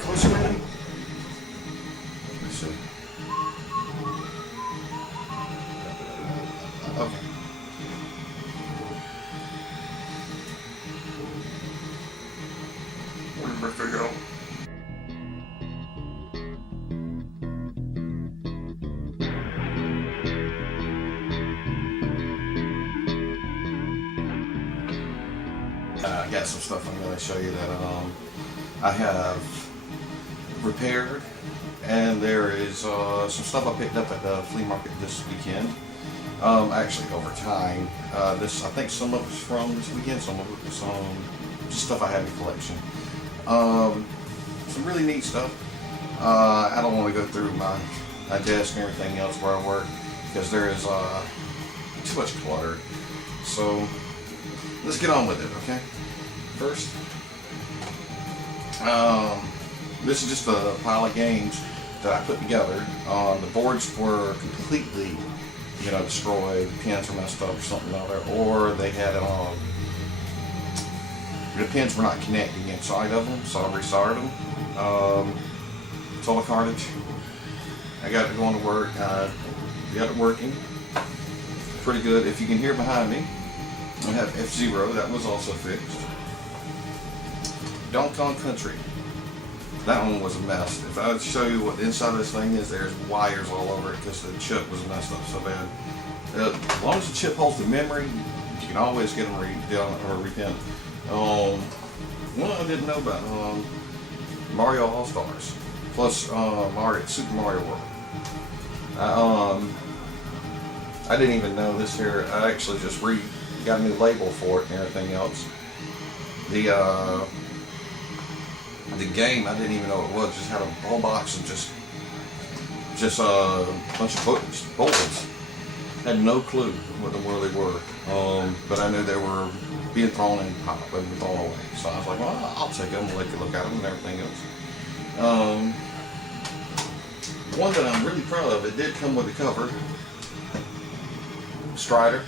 Closer, maybe? Let's see. Okay. Where'd my birthday go? I got some stuff I'm going to show you that I have repaired, and there is some stuff I picked up at the flea market this weekend. Actually over time. This, I think some of it's from this weekend, some of it was just stuff I had in the collection. Some really neat stuff. I don't want to go through my desk and everything else where I work because there is too much clutter. So let's get on with it, okay? First, this is just a pile of games that I put together. The boards were completely, destroyed. The pins were messed up or something out there, or they had the pins were not connecting inside of them, so I resoldered them. Total cartage. I got it going to work. I got it working pretty good. If you can hear behind me, I have F-Zero. That was also fixed. Donkey Kong Country. That one was a mess. If I would show you what the inside of this thing is, there's wires all over it because the chip was messed up so bad. As long as the chip holds the memory, you can always get them repent. One I didn't know about, Mario All-Stars, plus Super Mario World. I didn't even know this here. I actually just got a new label for it and everything else. The game, I didn't even know what it was. Just had a whole box of just a bunch of boards. Had no clue what the world they were. But I knew they were being thrown in pile. They were thrown away. So I was like, well, I'll take them and let you look at them and everything else. One that I'm really proud of, it did come with a cover. Strider.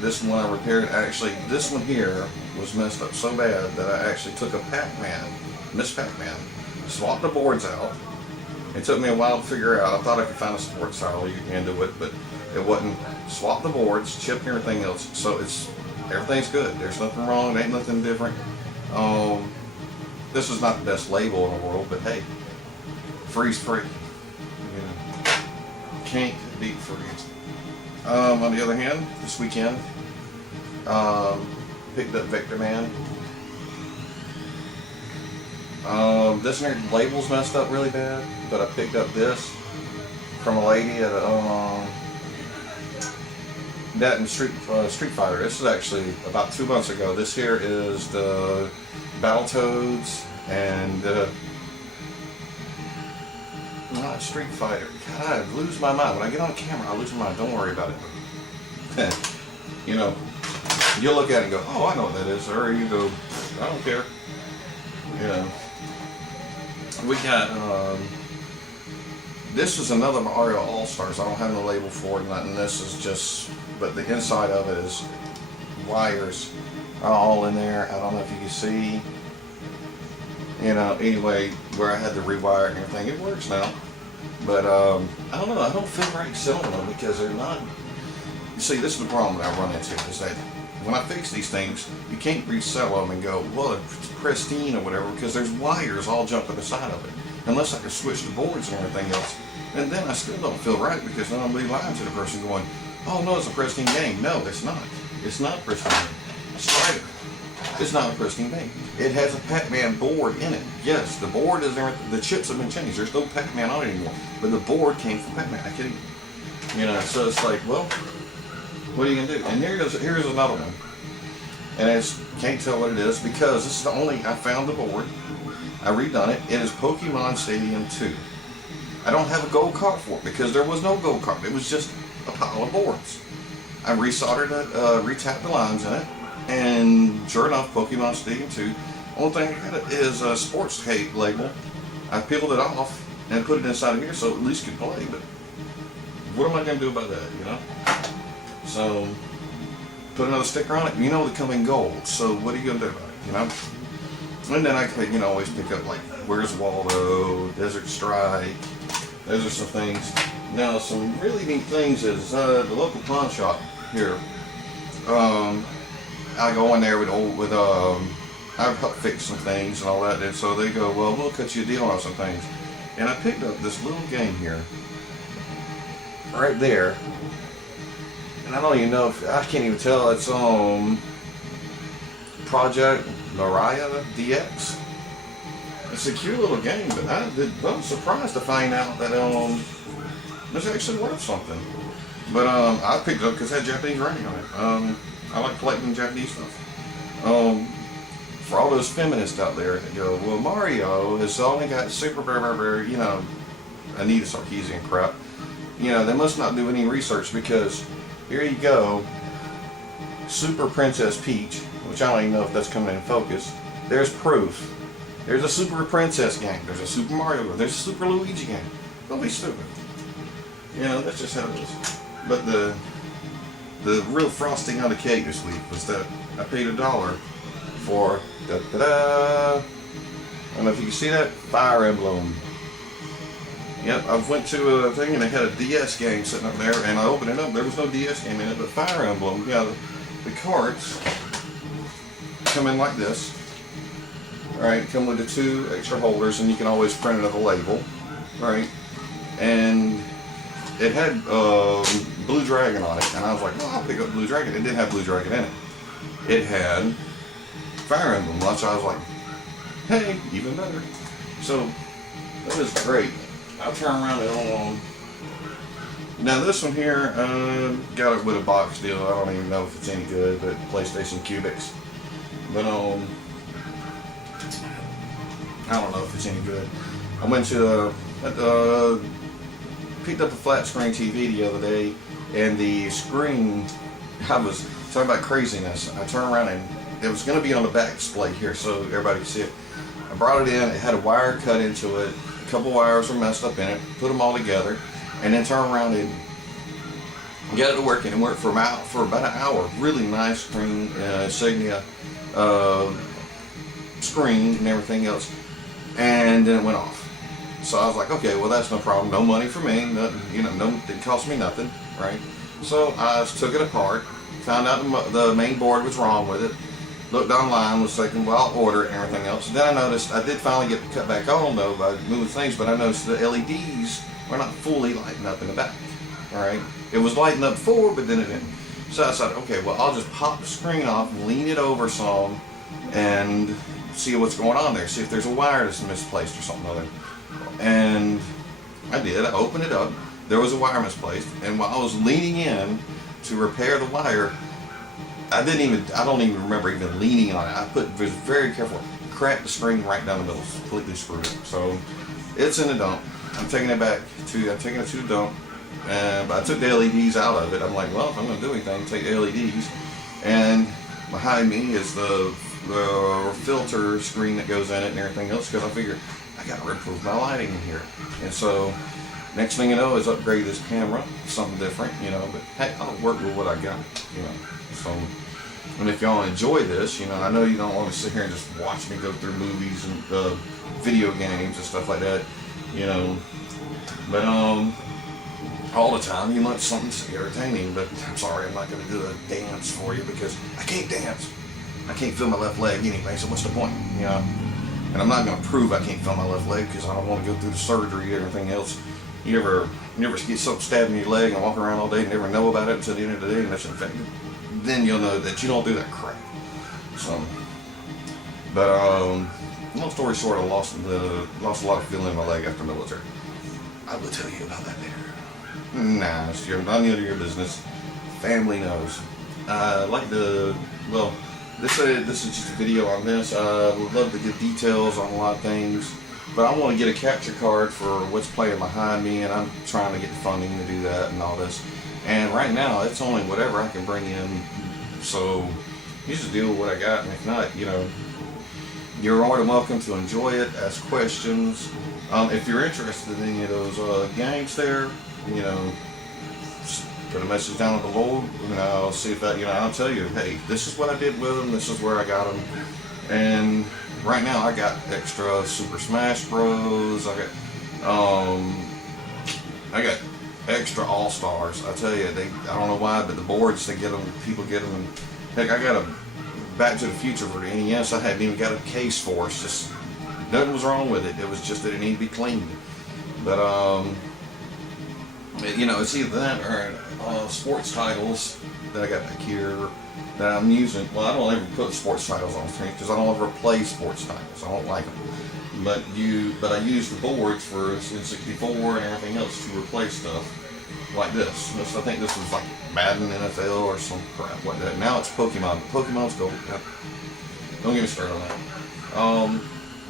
This one I repaired. Actually, this one here was messed up so bad that I actually took a Pac-Man, Miss Pac-Man, swapped the boards out. It took me a while to figure out. I thought I could find a sports tile you can do it, but it wasn't. Swap the boards, chip and everything else. So everything's good. There's nothing wrong. Ain't nothing different. This is not the best label in the world, but hey, free's free. Can't beat free. On the other hand, this weekend, picked up Victor Man. This here label's messed up really bad, but I picked up this from a lady at that in Street Fighter. This is actually about 2 months ago. This here is the Battletoads and not Street Fighter. God, I lose my mind. When I get on camera, I lose my mind. Don't worry about it. You'll look at it and go, oh, I know what that is. Or you go, I don't care. We got, this is another Mario All-Stars. I don't have no label for it, nothing. This is just, but the inside of it is wires all in there. I don't know if you can see. Anyway, where I had to rewire and everything, it works now. But I don't know, I don't feel right selling them because they're not. You see, this is the problem that I run into is that when I fix these things, you can't resell them and go, well, it's pristine or whatever, because there's wires all jumping inside of it. Unless I can switch the boards and everything else. And then I still don't feel right because then I'm going to be lying to the person going, oh no, it's a pristine game. No, it's not. It's not pristine. Strider. It's not a pristine game. It has a Pac-Man board in it. Yes, the board is there. The chips have been changed. There's no Pac-Man on it anymore. But the board came from Pac-Man. I kidding you. So it's like, well, what are you gonna do? And here's another one. And I can't tell what it is because this is the only I found the board. I redone it. It is Pokemon Stadium 2. I don't have a gold card for it because there was no gold card. It was just a pile of boards. I resoldered it, retapped the lines in it. And sure enough, Pokemon Stadium 2. Only thing I got is a sports tape label. I peeled it off and put it inside of here so at least could play. But what am I going to do about that, So put another sticker on it. They come in gold. So what are you going to do about it? you know. And then I could, you know, always pick up like Where's Waldo, Desert Strike. Those are some things. Now, some really neat things is the local pawn shop here. I go in there with I help fix some things and all that, and so they go, well, we'll cut you a deal on some things. And I picked up this little game here, right there. And I don't even know if, I can't even tell, it's Project Mariah DX. It's a cute little game, but I was surprised to find out that it's actually worth something. But I picked it up because it had Japanese writing on it. I like collecting Japanese stuff. For all those feminists out there that go, well, Mario has only got super, you know, Anita Sarkeesian crap. You know, they must not do any research, because here you go, Super Princess Peach, which I don't even know if that's coming in focus. There's proof. There's a Super Princess game. There's a Super Mario game. There's a Super Luigi game. Don't be stupid. You know, that's just how it is. But the real frosting on the cake this week was that I paid $1 for I don't know if you can see that, Fire Emblem. Yep, I went to a thing and they had a DS game sitting up there, and I opened it up. There was no DS game in it, but Fire Emblem. Yeah, the cards come in like this. Right, come with the 2 extra holders, and you can always print another label. Right, and it had Blue Dragon on it, and I was like, well, I'll pick up Blue Dragon. It didn't have Blue Dragon in it. It had Fire Emblem, so I was like, hey, even better. So that was great. I'll turn around and now this one here, got it with a box deal. I don't even know if it's any good, but PlayStation Cubics. But I don't know if it's any good. I went to picked up a flat screen TV the other day, and the screen, I was talking about craziness. I turned around and it was going to be on the back display here so everybody could see it. I brought it in, it had a wire cut into it, a couple wires were messed up in it, put them all together, and then turned around and got it to work, and it worked for about an hour. Really nice screen, Insignia screen and everything else, and then it went off. So I was like, okay, well, that's no problem, no money for me, nothing, you know, it cost me nothing, right? So I took it apart, found out the main board was wrong with it, looked online, was thinking, well, I'll order it and everything else. And then I noticed, I did finally get cut back on though by moving things, but I noticed the LEDs were not fully lighting up in the back, alright? It was lighting up forward, but then it didn't. So I decided, okay, well, I'll just pop the screen off, lean it over some, and see what's going on there, see if there's a wire that's misplaced or something other. And I did, I opened it up, there was a wire misplaced, and while I was leaning in to repair the wire, I don't even remember even leaning on it. Was very careful, cracked the screen right down the middle, completely screwed it. So it's in the dump. I'm taking it to the dump, but I took the LEDs out of it. I'm like, well, if I'm going to do anything, take the LEDs. And behind me is the filter screen that goes in it and everything else, because I figured I got to improve my lighting in here. And so next thing you know is upgrade this camera, something different, you know, but hey, I'll work with what I got, you know. So, and if y'all enjoy this, you know, I know you don't want to sit here and just watch me go through movies and video games and stuff like that, you know, but all the time you want something entertaining. But I'm sorry, I'm not going to do a dance for you because I can't dance. I can't feel my left leg anyway, so what's the point, you know? And I'm not going to prove I can't feel my left leg because I don't want to go through the surgery or anything else. You ever get something stabbed in your leg and walk around all day and never know about it until the end of the day and it's infected? Then you'll know that you don't do that crap. So, but long story short, I lost a lot of feeling in my leg after the military. I will tell you about that later. Nah, it's none of your business. Family knows. This is just a video on this. I would love to get details on a lot of things, but I want to get a capture card for what's playing behind me, and I'm trying to get the funding to do that and all this. And right now, it's only whatever I can bring in, so you just deal with what I got, and if not, you know, you're more than welcome to enjoy it, ask questions. If you're interested in any of those gangs there, you know, put a message down below, and I'll see if that, you know, I'll tell you, hey, this is what I did with them, this is where I got them, And right now I got extra Super Smash Bros. I got extra All Stars. I tell you, I don't know why, but the boards they get them, people get them. Heck, I got a Back to the Future for the NES. I hadn't even got a case for. It's just nothing was wrong with it. It was just that it needed to be cleaned. But you know, it's either that or sports titles that I got back here that I'm using. Well, I don't ever put sports titles on screen because I don't ever play sports titles. I don't like them. But I use the boards for N64 and everything else to replace stuff like this. I think this was like Madden NFL or some crap like that. Now it's Pokemon. Pokemon's gold. Don't get me started on that.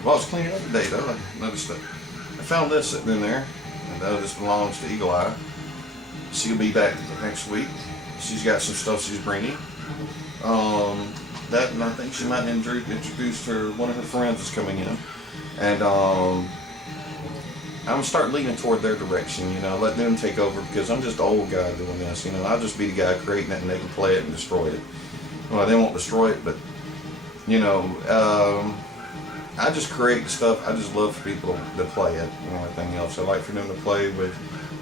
While I was cleaning up today though, I noticed that I found this sitting in there. I know this belongs to Eagle Eye. She'll be back next week. She's got some stuff she's bringing. That, and I think she might introduce her, one of her friends is coming in. And I'm going to start leaning toward their direction, you know, let them take over, because I'm just an old guy doing this, you know. I'll just be the guy creating it and they can play it and destroy it. Well, they won't destroy it, but, you know, I just create stuff. I just love for people to play it and everything else. I like for them to play with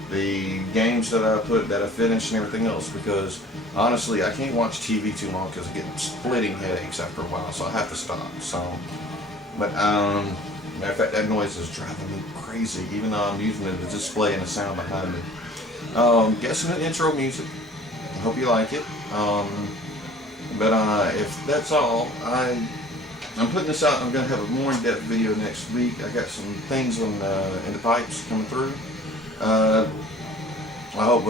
the games that I finish and everything else, because honestly I can't watch TV too long because I get splitting headaches after a while, so I have to stop. So, but matter of fact, that noise is driving me crazy, even though I'm using it to display and the sound behind me. Get some intro music. I hope you like it. But if that's all, I'm putting this out. I'm going to have a more in-depth video next week. I got some things in the pipes coming through. I hope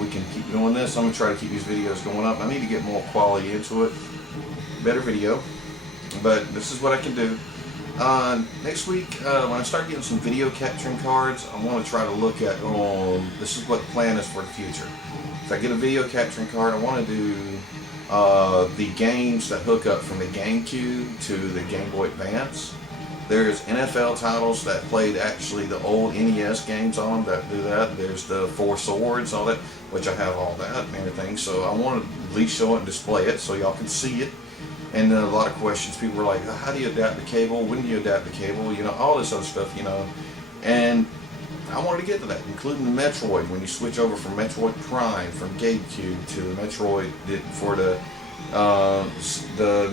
we can keep doing this. I'm going to try to keep these videos going up. I need to get more quality into it. Better video. But this is what I can do. Next week, when I start getting some video capturing cards, I want to try to look at, this is what the plan is for the future. If I get a video capturing card, I want to do the games that hook up from the GameCube to the Game Boy Advance. There's NFL titles that played actually the old NES games on them that do that. There's the Four Swords, all that, which I have all that and everything. So I want to at least show it and display it so y'all can see it. And a lot of questions, people were like, how do you adapt the cable? When do you adapt the cable? You know, all this other stuff, you know. And I wanted to get to that, including the Metroid. When you switch over from Metroid Prime from GameCube to the Metroid for the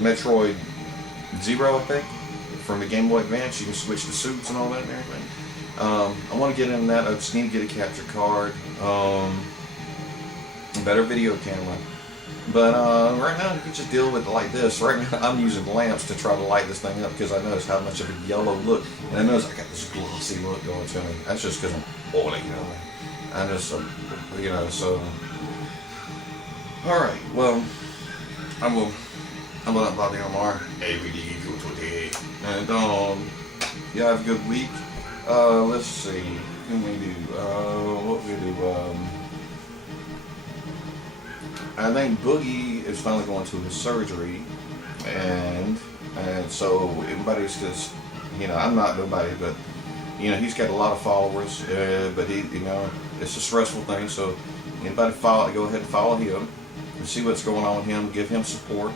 Metroid Zero, I think, from the Game Boy Advance, you can switch the suits and all that and everything. I want to get into that. I just need to get a capture card, a better video camera. But right now you can just deal with it like this. Right now I'm using lamps to try to light this thing up because I notice how much of a yellow look, and I notice I got this glossy look going to me. That's just because I'm oily, you know. I'm just, you know, so. All right, well, I'm gonna bother you tomorrow. Every day you do today. And yeah, have a good week. Let's see. What we do? What we do? I think Boogie is finally going to his surgery, and so everybody's just, you know, I'm not nobody, but you know, he's got a lot of followers, but he, you know, it's a stressful thing. So anybody go ahead and follow him and see what's going on with him. Give him support,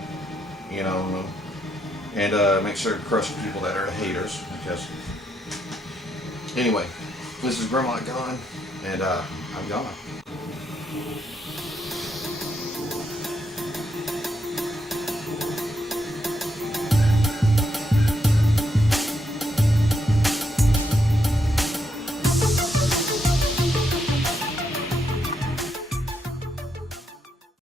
you know, and make sure to crush the people that are haters. Because anyway, this is Grimlock gone, and I'm gone.